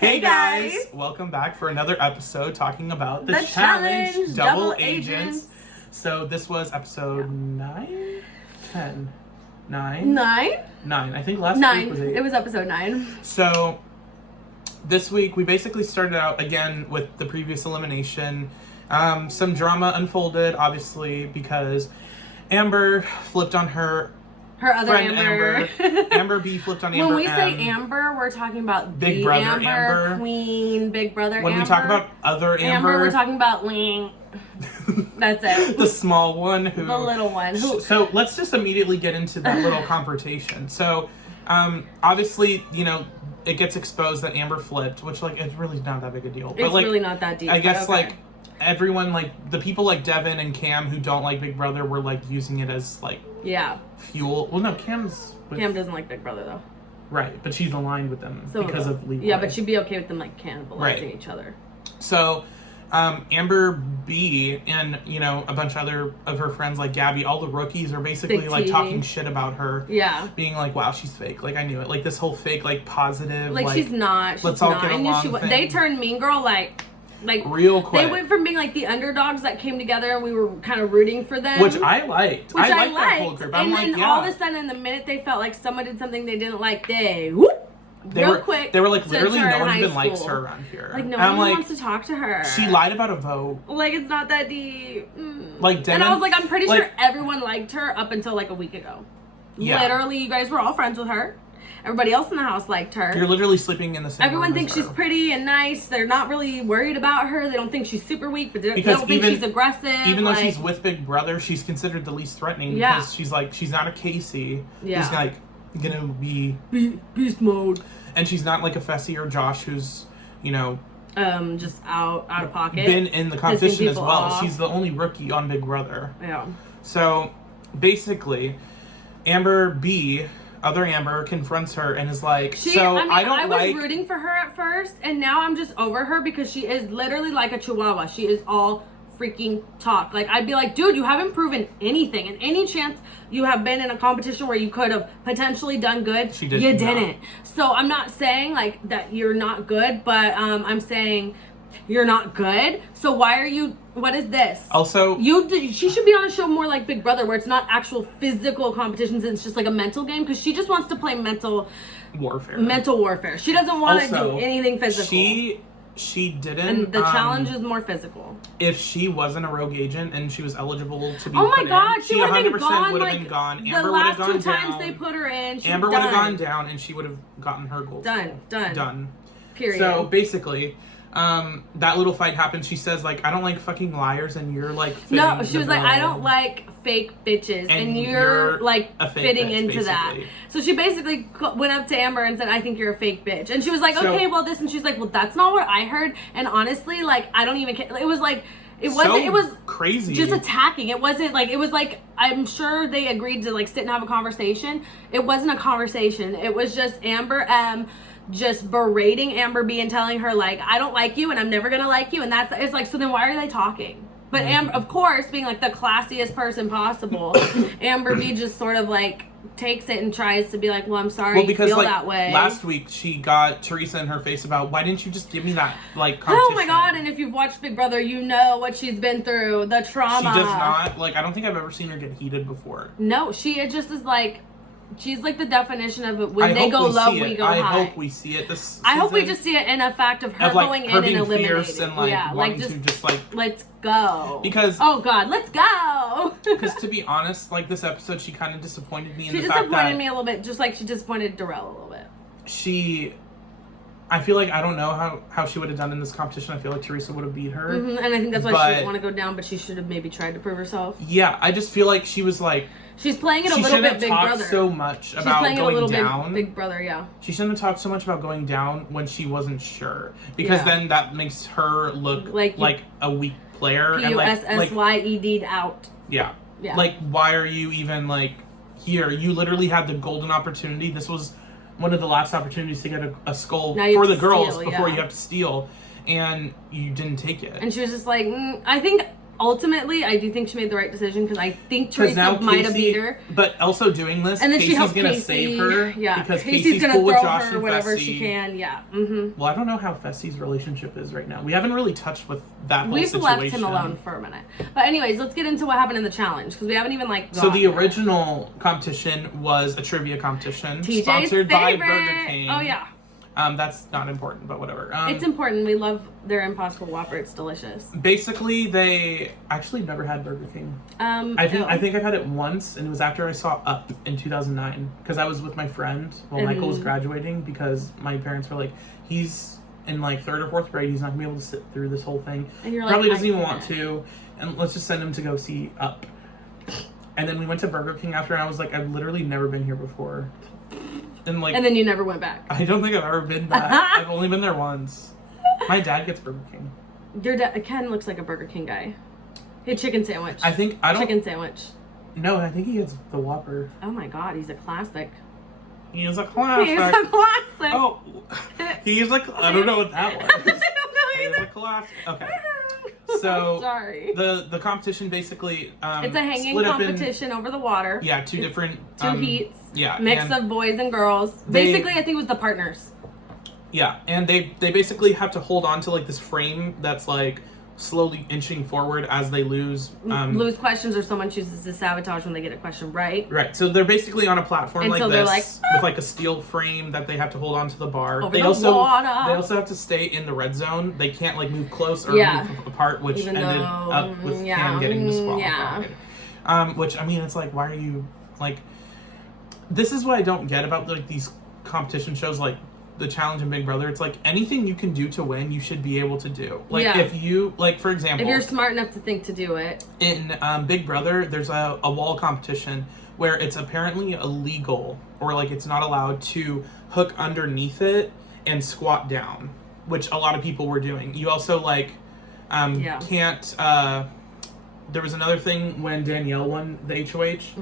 Hey guys! Welcome back for another episode talking about the challenge Double Agents. So this was episode 9? 10? 9? 9? 9. I think last 9. week was 8. It was episode 9. So this week we basically started out again with the previous elimination. Some drama unfolded, obviously, because Amber flipped on her other friend Amber. Amber B flipped on Amber. When we say Amber, we're talking about Big the Brother Amber, Queen, Big Brother when Amber. we talk about other Amber, we're talking about Ling. That's it. The small one the little one. So let's just immediately get into that little confrontation. So obviously, you know, it gets exposed that Amber flipped, which like it's really not that big a deal. It's really not that deep. I guess okay. like everyone, like the people like Devin and Cam who don't like Big Brother were like using it as like fuel. Well, no, Cam doesn't like Big Brother though. Right, but she's aligned with them because of Leroy. Yeah, but she'd be okay with them like cannibalizing each other. So Amber B and, you know, a bunch of other of her friends like Gabby, all the rookies are basically like talking shit about her. Yeah. Being like, wow, she's fake. Like, I knew it. Like, this whole fake, like, positive. Like she's not. Let's all get along thing. They turned Mean Girl like real quick. They went from being like the underdogs that came together and we were kind of rooting for them. Which I liked. I liked that whole group. And then all of a sudden, the minute they felt like someone did something they didn't like, they were like literally no one even likes her around here. Like no one wants to talk to her. She lied about a vote. Like it's not that deep. Like Devin, and I was like, I'm pretty sure everyone liked her up until like a week ago. Yeah. Literally, you guys were all friends with her. Everybody else in the house liked her. You're literally sleeping in the same Everyone room thinks as she's her. pretty and nice. They're not really worried about her. They don't think she's super weak, but they don't think she's aggressive. Even though she's with Big Brother, she's considered the least threatening because she's not a Casey who's like gonna be beast mode. And she's not like a Fessy or Josh who's, you know, just out of pocket. Been in the competition as well. Off. She's the only rookie on Big Brother. Yeah. So basically, Amber B, other Amber, confronts her and is like, I was rooting for her at first, and now I'm just over her because she is literally like a chihuahua. She is all freaking talk. Like, I'd be like, dude, you haven't proven anything. And any chance you have been in a competition where you could have potentially done good, you didn't. So I'm not saying like that you're not good, but I'm saying you're not good. So why are you, what is this? Also, she should be on a show more like Big Brother where it's not actual physical competitions and it's just like a mental game, because she just wants to play mental warfare. She doesn't want to do anything physical. She didn't. And the challenge is more physical. If she wasn't a rogue agent and she was eligible to be she would have been gone. Amber would have gone down. The last 2 times they put her in, Amber would have gone down and she would have gotten her gold. Done. Period. So basically, that little fight happened. She says like, I don't like fucking liars and you're like no, she was like, I don't like fake bitches and you're like fitting bitch, into basically. That. So she basically went up to Amber and said, I think you're a fake bitch. And she was like, okay, well this, and she's like, well that's not what I heard. And honestly, like I don't even care. It was like, it was crazy. Just attacking. It wasn't like, it was like, I'm sure they agreed to like sit and have a conversation. It wasn't a conversation. It was just Amber M just berating Amber B and telling her like, I don't like you and I'm never gonna like you. And it's like, so then why are they talking? But Amber, of course, being like the classiest person possible, Amber B just sort of like takes it and tries to be like, well, I'm sorry you feel that way. Last week she got Teresa in her face about, why didn't you just give me that like competition? Oh my god, and if you've watched Big Brother, you know what she's been through, the trauma. She does not, like, I don't think I've ever seen her get heated before. No, she just is like, she's like the definition of it. When they go low, we go high. I hope we see it this season. I hope we just see it in a fact of her going in and eliminating. And like wanting to just like, let's go. Because oh god, let's go. Because to be honest, like this episode, she kind of disappointed me. She disappointed me a little bit, just like she disappointed Darrell a little bit. I feel like I don't know how she would have done in this competition. I feel like Teresa would have beat her. And I think that's why she didn't want to go down, but she should have maybe tried to prove herself. Yeah, I just feel like she was like, she's playing it a little bit Big Brother. She shouldn't have talked so much about going down. Big Brother, yeah. She shouldn't have talked so much about going down when she wasn't sure, because then that makes her look like a weak player. PUSSYED'd out. Yeah. Like, why are you even like here? You literally had the golden opportunity. This was one of the last opportunities to get a skull for the girls before you have to steal, and you didn't take it. And she was just like, I think ultimately, I do think she made the right decision because I think 'Cause now Teresa might have Casey- beat her. But also doing this, And then she Casey's helped gonna Casey. save her. Yeah, Because Casey's gonna cool with throw Josh her and whatever Fessy. she can. Yeah. Mm-hmm. Well, I don't know how Fessy's relationship is right now. We haven't really touched with that whole We've situation. left him alone for a minute. But anyways, let's get into what happened in the challenge because we haven't even like. So the gotten there. original competition was a trivia competition TJ's sponsored by favorite. Burger King. Oh yeah. That's not important, but whatever. It's important. We love their Impossible Whopper. It's delicious. Basically, they actually never had Burger King. I think I've had it once, and it was after I saw Up in 2009 because I was with my friend while Michael was graduating because my parents were like, he's in like 3rd or 4th grade, he's not gonna be able to sit through this whole thing. And you're Probably like, doesn't I even can't. want to, and let's just send him to go see Up. And then we went to Burger King after, and I was like, I've literally never been here before. And like, And then you never went back. I don't think I've ever been back. I've only been there once. My dad gets Burger King. Your dad, Ken looks like a Burger King guy. Hey, chicken sandwich. I don't. Chicken sandwich. No, I think he gets the Whopper. Oh my God, he's a classic. He is a classic. He's a classic. Oh, he's like, I don't know what that was. I don't know He is either. a classic. Okay. So sorry. the competition basically It's a hanging split up competition over the water. in two different Two heats. Yeah, Mix and- of boys and girls. They- Basically, I think it was the partners. Yeah, and they basically have to hold on to like this frame that's like slowly inching forward as they lose. Lose questions or someone chooses to sabotage when they get a question right. Right, so they're basically on a platform And like so this they're like, with like a steel frame that they have to hold onto the bar. Over They the also water. they also have to stay in the red zone. They can't like move close or Yeah. move apart, which Even ended though, up with yeah, Cam getting disqualified. yeah. Which I mean, it's like, why are you like? This is what I don't get about like these competition shows like The Challenge and Big Brother. It's like anything you can do to win, you should be able to do. Like Yeah. if you like, for example, If you're smart enough to think to do it. in Big Brother, there's a wall competition where it's apparently illegal or like it's not allowed to hook underneath it and squat down, which a lot of people were doing. You also like can't. There was another thing when Danielle won the HOH.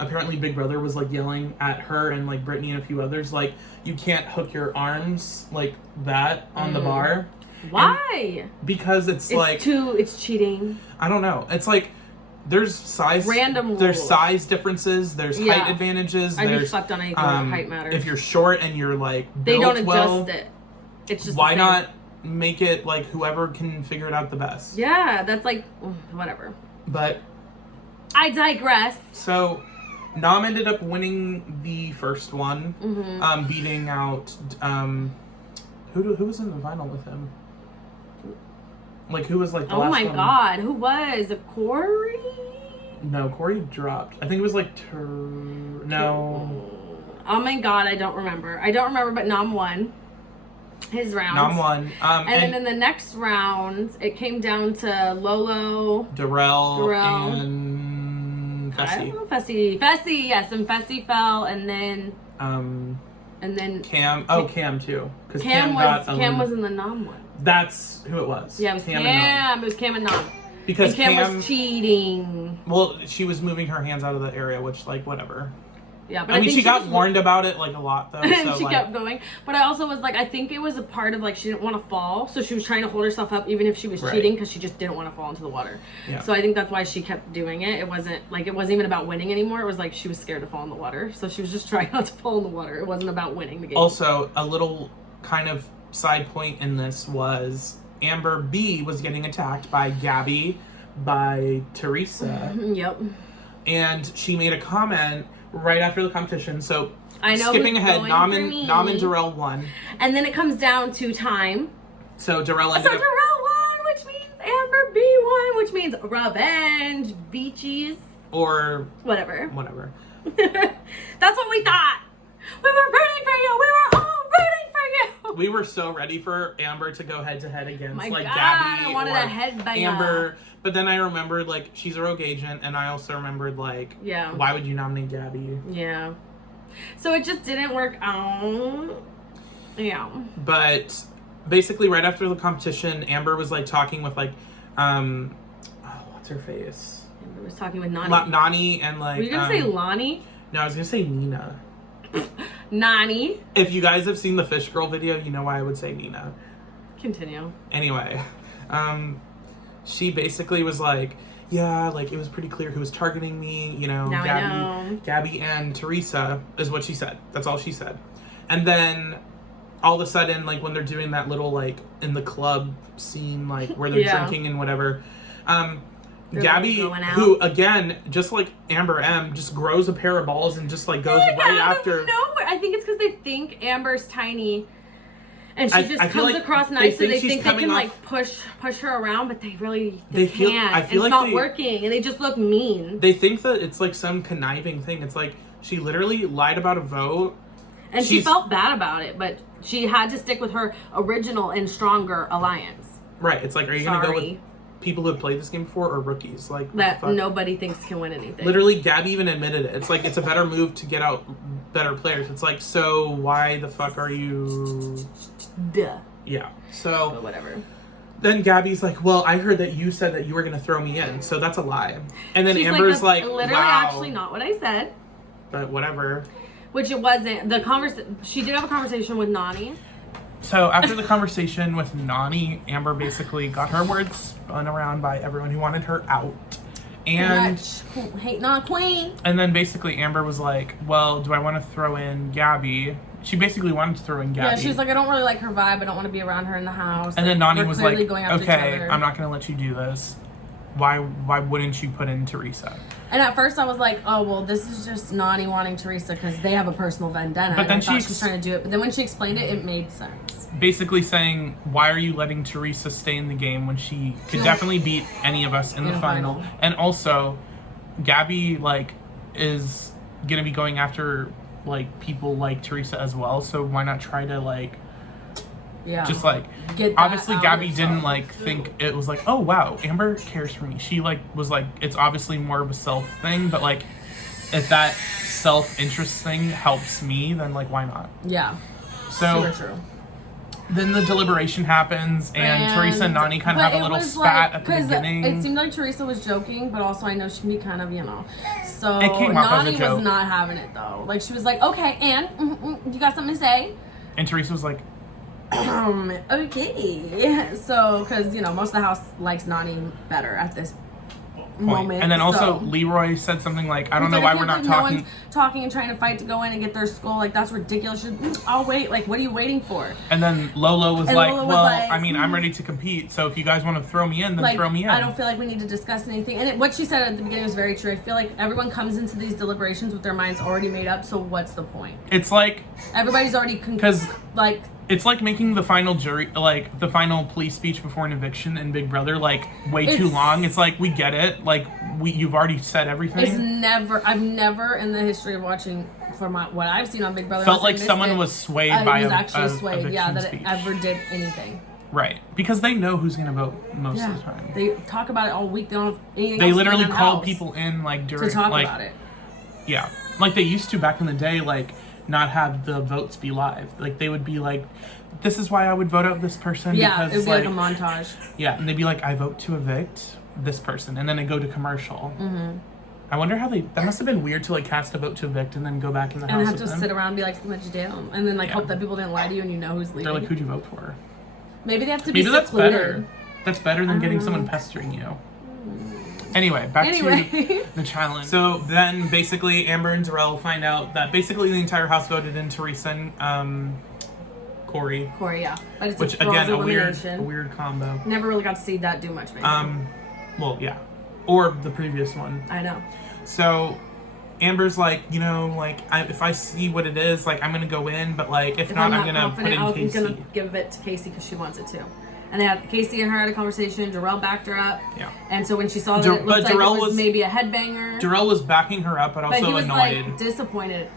Apparently, Big Brother was like yelling at her and like Brittany and a few others, like you can't hook your arms like that on the bar. Why? Because it's like it's cheating. I don't know. It's like there's size Random There's rules. size differences. There's Yeah. height advantages. I'd be there's fucked on anything where height matters. If you're short and you're like They built don't adjust well, it. It's just why the same. not make it like whoever can figure it out the best? Yeah, that's like whatever. But I digress. so Nam ended up winning the first one, beating out who was in the final with him? Like who was like the Oh last my one? God, who was Corey? No, Corey dropped. I think it was like no. Oh my God, I don't remember. But Nam won his round. Nam won. And then in the next round, it came down to Lolo, Darrell Darrell. and I Fessy. don't know, Fessy, yes, and Fessy fell, and then Cam. Oh, Cam too. Because Cam was in the Nam one. That's who it was. Yeah, it was Cam. and Nam. It was Cam and Nam. Because and Cam was cheating. Well, she was moving her hands out of the area, which like whatever. Yeah, but I mean, think she got was- warned about it like a lot though. and So she like, kept going. But I also was like, I think it was a part of like she didn't want to fall, so she was trying to hold herself up even if she was Right. cheating because she just didn't want to fall into the water. Yeah. So I think that's why she kept doing it. It wasn't even about winning anymore. It was like she was scared to fall in the water, so she was just trying not to fall in the water. It wasn't about winning the game. Also, a little kind of side point in this was Amber B was getting attacked by Gabby, by Teresa, Yep. and she made a comment right after the competition. So I know skipping who's ahead, going Nam for and me. Darrell won. And then it comes down to time. So Darrell So ended Darrell up, won, which means Amber B won, which means revenge, beaches, or whatever. whatever. That's what we thought. We were rooting for you. We were all rooting for you. We were so ready for Amber to go head to head against My like God, Gabby I wanted or a headbanger. Amber. But then I remembered like she's a rogue agent, and I also remembered like Yeah. why would you nominate Gabby? Yeah. So it just didn't work out. Yeah. But basically, right after the competition, Amber was like talking with like, what's her face? I was talking with Nani. Nani and like. Were you gonna say Lonnie? No, I was gonna say Nina. Nani. If you guys have seen the Fish Girl video, you know why I would say Nina. Continue. Anyway, she basically was like, yeah, like it was pretty clear who was targeting me, you know, Now I know. Gabby and Teresa is what she said. That's all she said. And then all of a sudden, like when they're doing that little like in the club scene, like where they're Yeah. drinking and whatever, They're Gabby, going out. who again, just like Amber M, just grows a pair of balls and just like goes Like, right out after. of nowhere. I think it's because they think Amber's tiny, and she I just feel comes like across they nice, so think they she's think they coming can off- like push her around, but they really They feel- can't. I feel it's like not they- working, and they just look mean. They think that it's like some conniving thing. It's like she literally lied about a vote. And she she's- felt bad about it, but she had to stick with her original and stronger alliance. Right. It's like, are you gonna go with Sorry. people who have played this game before or rookies? Like what the That fuck? nobody thinks can win anything. Literally, Gabby even admitted it. It's like it's a better move to get out better players. It's like, so why the fuck are you? Duh. Yeah. But So whatever. then Gabby's like, well, I heard that you said that you were gonna throw me in, so that's a lie. And then She's Amber's "That's like, literally wow, actually not what I said. but whatever. Which it wasn't. She did have a conversation with Nani. So after the conversation with Nani, Amber basically got her words spun around by everyone who wanted her out. And Hating on a queen. and then basically Amber was like, well, do I want to throw in Gabby? She basically wanted to throw in Gabby. Yeah, she was like, I don't really like her vibe. I don't want to be around her in the house. and then Like, Nani we're was clearly like, going after each okay, other. I'm not going to let you do this. Why wouldn't you put in Teresa? And at first I was like, oh, well, this is just Nani wanting Teresa because they have a personal vendetta. But And then I thought she she was trying to do it. But then when she explained it, it made sense. Basically saying, why are you letting Teresa stay in the game when she could Yeah. definitely beat any of us in the final? And also, Gabby, like, is going to be going after, like, people like Teresa as well. So why not try to, like, Yeah. just, like, Get that obviously out Gabby of didn't, herself. like, think it was like, oh, wow, Amber cares for me. She, like, was like, it's obviously more of a self thing, but, like, if that self-interest thing helps me, then, like, why not? Yeah. So Super true. then the deliberation happens, and Teresa and Nani kind of but have a it little was spat like- at the 'cause beginning. It seemed like Teresa was joking, but also I know she can be kind of, So It came off as a Nani joke. was not having it though. Like she was like, okay, and you got something to say? And Teresa was like, Okay. So, because most of the house likes Nani better at this moment. and then also so. Leroy said something like, I don't It's know like, why I we're can't not believe talking. No one's talking and trying to fight to go in and get their skull. Like that's ridiculous. I'll wait. Like, what are you waiting for? And then Lolo was And like, Lola was well, like, I mean, I'm ready to compete, so if you guys want to throw me in, then Like, throw me in. I don't feel like we need to discuss anything. And what she said at the beginning was very true. I feel like everyone comes into these deliberations with their minds already made up. So what's the point? It's like, Everybody's already 'Cause- like. it's like making the final jury, like, the final police speech before an eviction in Big Brother, like, way too It's- long. It's like, we get it. Like, you've already said everything. I've never in the history of watching from what I've seen on Big Brother Felt unless I like missed someone it, was swayed I by was a actually a swayed. Yeah, eviction that speech. it ever did anything. Right. Because they know who's going to vote most Yeah, of the time. they talk about it all week. They don't have anything. They else literally in their call house people in, like, during, to talk like, about it. yeah. Like, they used to back in the day, like, not have the votes be live. Like, they would be like, this is why I would vote out this person. Yeah, because, it would be like a montage. Yeah, and they'd be like, I vote to evict this person. And then they go to commercial. Mm-hmm. I wonder how that must have been weird to, like, cast a vote to evict and then go back in the And house have with to them. sit around and be like, "What'd you do?" And then like Yeah. hope that people didn't lie to you and you know who's leaving. They're like, who'd you vote for? Maybe they have to be Maybe that's secluded. better. That's better than I getting don't someone know. pestering you. Anyway, back Anyway. to the challenge. So then basically Amber and Darrell find out that basically the entire house voted in Teresa and Corey. Corey, yeah, but it's Which a girls' again, a elimination. weird combo. Never really got to see that do much. Maybe. Well, yeah. Or the previous one. I know. So Amber's like, like, if I see what it is, like, I'm gonna go in, but like, if not, I'm gonna put in I'm Casey. gonna give it to Casey because she wants it too. And they had Casey and her had a conversation. Darrell backed her up. Yeah. And so when she saw that Dar- it but looked like Darrell it was was- maybe a headbanger, Darrell was backing her up, but but also he was annoyed. like disappointed.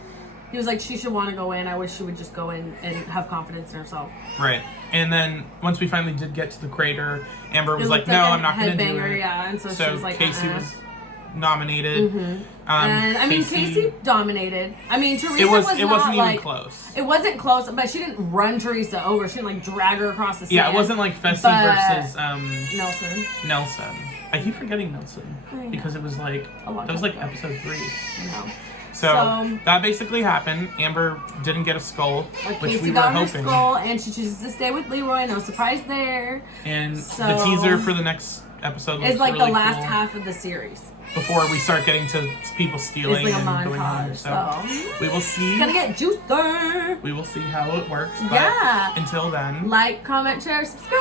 He was like, she should want to go in. I wish she would just go in and have confidence in herself. Right. And then once we finally did get to the crater, Amber was It like, looked no, like a I'm not going to do headbanger, it. yeah, and so she was like, Casey uh-uh. was nominated. And I mean, Casey dominated. I mean, Teresa it wasn't wasn't even like, close. It wasn't close, but she didn't run Teresa over. She didn't like drag her across the sand. Yeah, it wasn't like Fessy But- versus Nelson. Nelson. I keep forgetting Nelson I know. because it was like A long that was time like ago. episode 3. I know. So that basically happened. Amber didn't get a skull, Like which Casey we were got her hoping. skull, and she chooses to stay with Leroy. No surprise there. And So- the teaser for the next episode It's looks like really the last cool half of the series. before we start getting to people stealing It's like a and going on. montage, So we will see. It's gonna get juicer. We will see how it works. But Yeah. until then. Like, comment, share, subscribe.